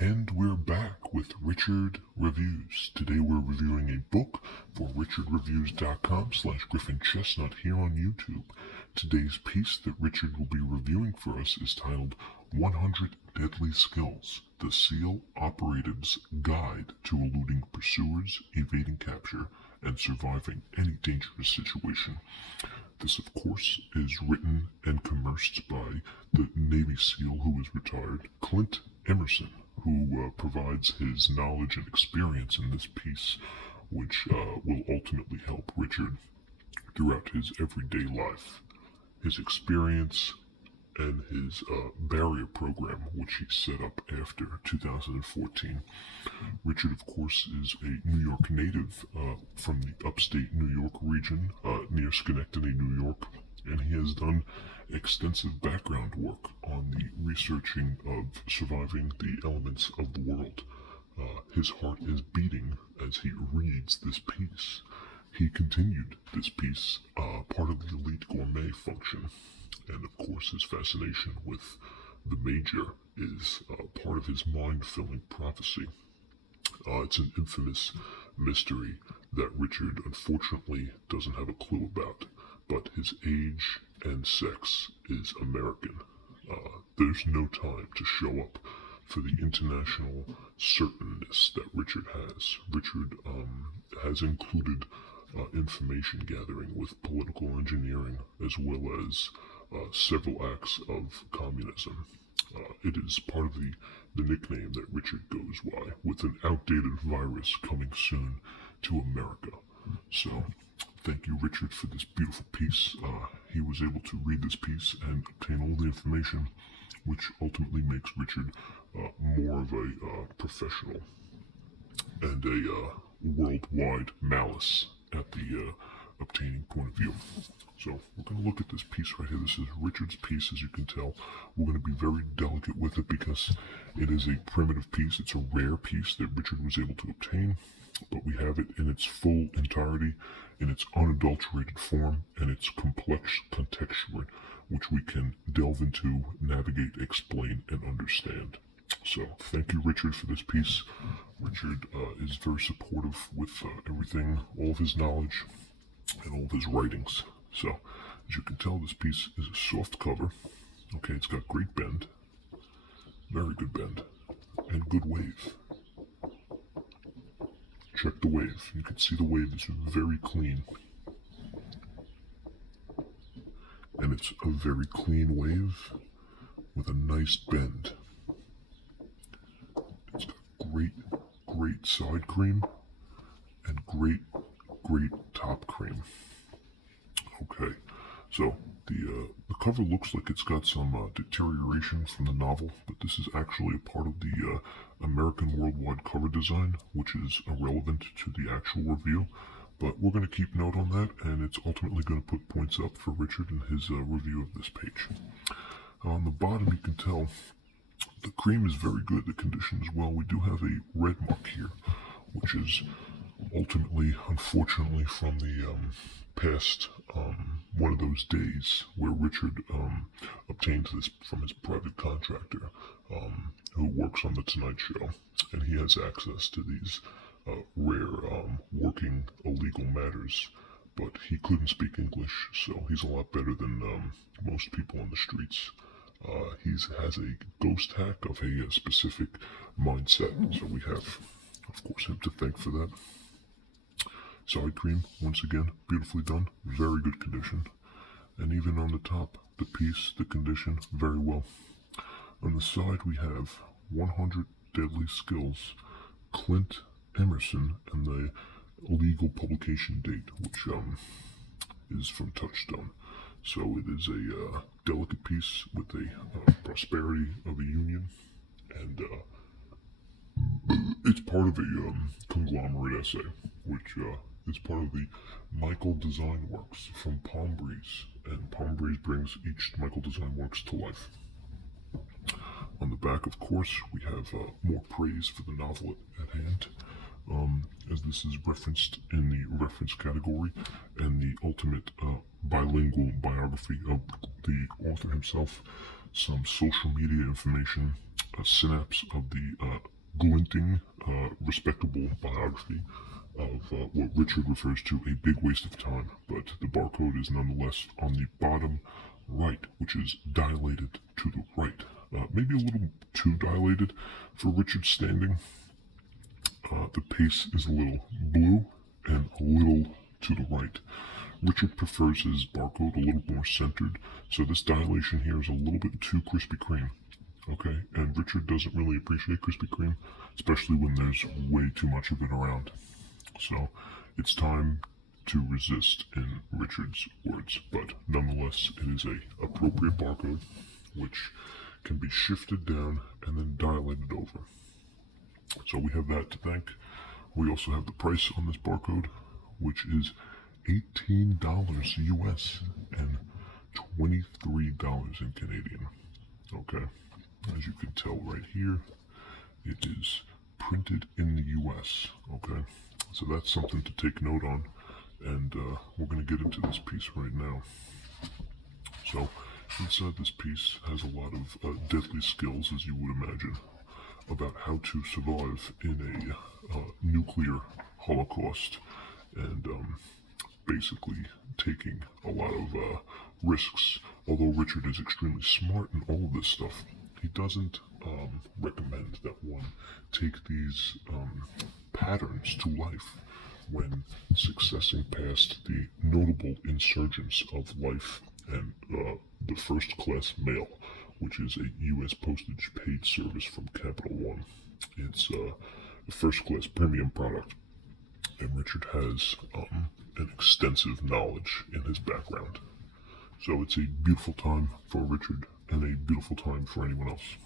And we're back with Richard Reviews. Today we're reviewing a book for richardreviews.com/GriffinChestnut here on YouTube. Today's piece that Richard will be reviewing for us is titled 100 Deadly Skills, the SEAL Operative's Guide to Eluding Pursuers, Evading Capture, and Surviving Any Dangerous Situation. This, of course, is written and commersed by the Navy SEAL who is retired, Clint Emerson, who provides his knowledge and experience in this piece, which will ultimately help Richard throughout his everyday life. His experience and his barrier program, which he set up after 2014. Richard, of course, is a New York native from the upstate New York region near Schenectady, New York, and he has done extensive background work on the researching of surviving the elements of the world. His heart is beating as he reads this piece. He continued this piece, part of the elite gourmet function, and of course his fascination with the Major is part of his mind-filling prophecy. It's an infamous mystery that Richard unfortunately doesn't have a clue about, but his age and sex is American. There's no time to show up for the international certainness that Richard has. Richard has included information gathering with political engineering as well as several acts of communism. It is part of the nickname that Richard goes by, with an outdated virus coming soon to America. So, thank you, Richard, for this beautiful piece. He was able to read this piece and obtain all the information, which ultimately makes Richard more of a professional and a worldwide malice at the obtaining point of view. So we're going to look at this piece right here. This is Richard's piece, as you can tell. We're going to be very delicate with it because it is a primitive piece. It's a rare piece that Richard was able to obtain, but we have it in its full entirety, in its unadulterated form, and its complex contexture, which we can delve into, navigate, explain, and understand. So thank you, Richard, for this piece. Richard is very supportive with everything, all of his knowledge, and all of his writings. So, as you can tell, this piece is a soft cover. Okay, it's got great bend, very good bend, and good wave. Check the wave. You can see the wave is very clean. And it's a very clean wave with a nice bend. It's got great side cream and great top cream. Okay, so the cover looks like it's got some deterioration from the novel, but this is actually a part of the American worldwide cover design, which is irrelevant to the actual review. But we're going to keep note on that, and it's ultimately going to put points up for Richard in his review of this page. On the bottom, you can tell the cream is very good, the condition as well. We do have a red mark here, which is ultimately, unfortunately, from the past one of those days where Richard obtained this from his private contractor who works on The Tonight Show, and he has access to these rare working illegal matters, but he couldn't speak English, so he's a lot better than most people on the streets. He has a ghost hack of a specific mindset, so we have, of course, him to thank for that. Side cream, once again, beautifully done, very good condition. And even on the top, the piece, the condition, very well. On the side we have 100 Deadly Skills, Clint Emerson, and the legal publication date, which is from Touchstone. So it is a delicate piece with a prosperity of a union, and it's part of a conglomerate essay, which is part of the Michael Design Works from Palm Breeze, and Palm Breeze brings each Michael Design Works to life. On the back, of course, we have more praise for the novel at hand, as this is referenced in the reference category, and the ultimate bilingual biography of the author himself, some social media information, a synapse of the glinting, respectable biography of what Richard refers to a big waste of time, but the barcode is nonetheless on the bottom right, which is dilated to the right. Maybe a little too dilated for Richard's standing. The pace is a little blue and a little to the right. Richard prefers his barcode a little more centered, so this dilation here is a little bit too Krispy Kreme. Okay, and Richard doesn't really appreciate Krispy Kreme, especially when there's way too much of it around. So it's time to resist, in Richard's words, but nonetheless it is a appropriate barcode which can be shifted down and then dilated over. So we have that to thank. We also have the price on this barcode, which is $18 US and $23 in Canadian. Okay, as you can tell right here, it is printed in the US. Okay, so that's something to take note on, and we're going to get into this piece right now. So inside this piece has a lot of deadly skills, as you would imagine, about how to survive in a nuclear holocaust, and basically taking a lot of risks. Although Richard is extremely smart in all of this stuff, he doesn't recommend that one take these patterns to life when successing past the notable insurgents of life and the first class mail, which is a U.S. postage paid service from Capital One. It's a first class premium product, and Richard has an extensive knowledge in his background. So it's a beautiful time for Richard and a beautiful time for anyone else.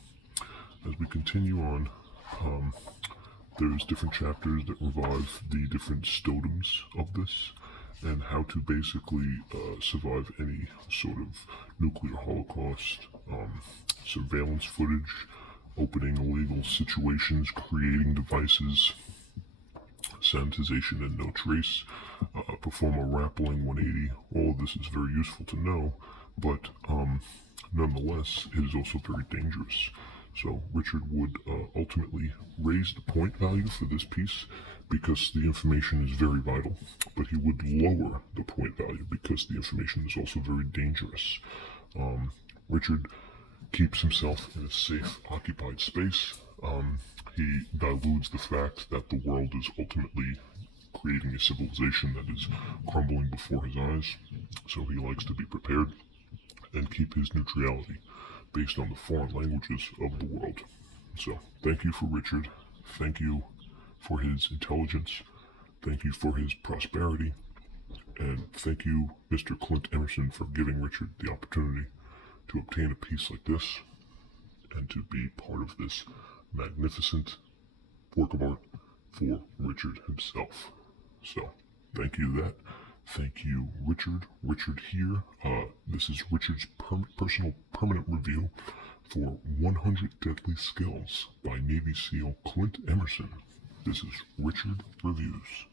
As we continue on, there's different chapters that revive the different stotems of this and how to basically survive any sort of nuclear holocaust, surveillance footage, opening illegal situations, creating devices, sanitization and no trace, perform a rappelling 180. All of this is very useful to know, but nonetheless, it is also very dangerous. So Richard would ultimately raise the point value for this piece because the information is very vital, but he would lower the point value because the information is also very dangerous. Richard keeps himself in a safe, occupied space. He dilutes the fact that the world is ultimately creating a civilization that is crumbling before his eyes, so he likes to be prepared and keep his neutrality based on the foreign languages of the world. So, thank you for Richard. Thank you for his intelligence. Thank you for his prosperity. And thank you, Mr. Clint Emerson, for giving Richard the opportunity to obtain a piece like this and to be part of this magnificent work of art for Richard himself. So, thank you that. Thank you, Richard. Richard here. This is Richard's personal permanent review for 100 Deadly Skills by Navy SEAL Clint Emerson. This is Richard Reviews.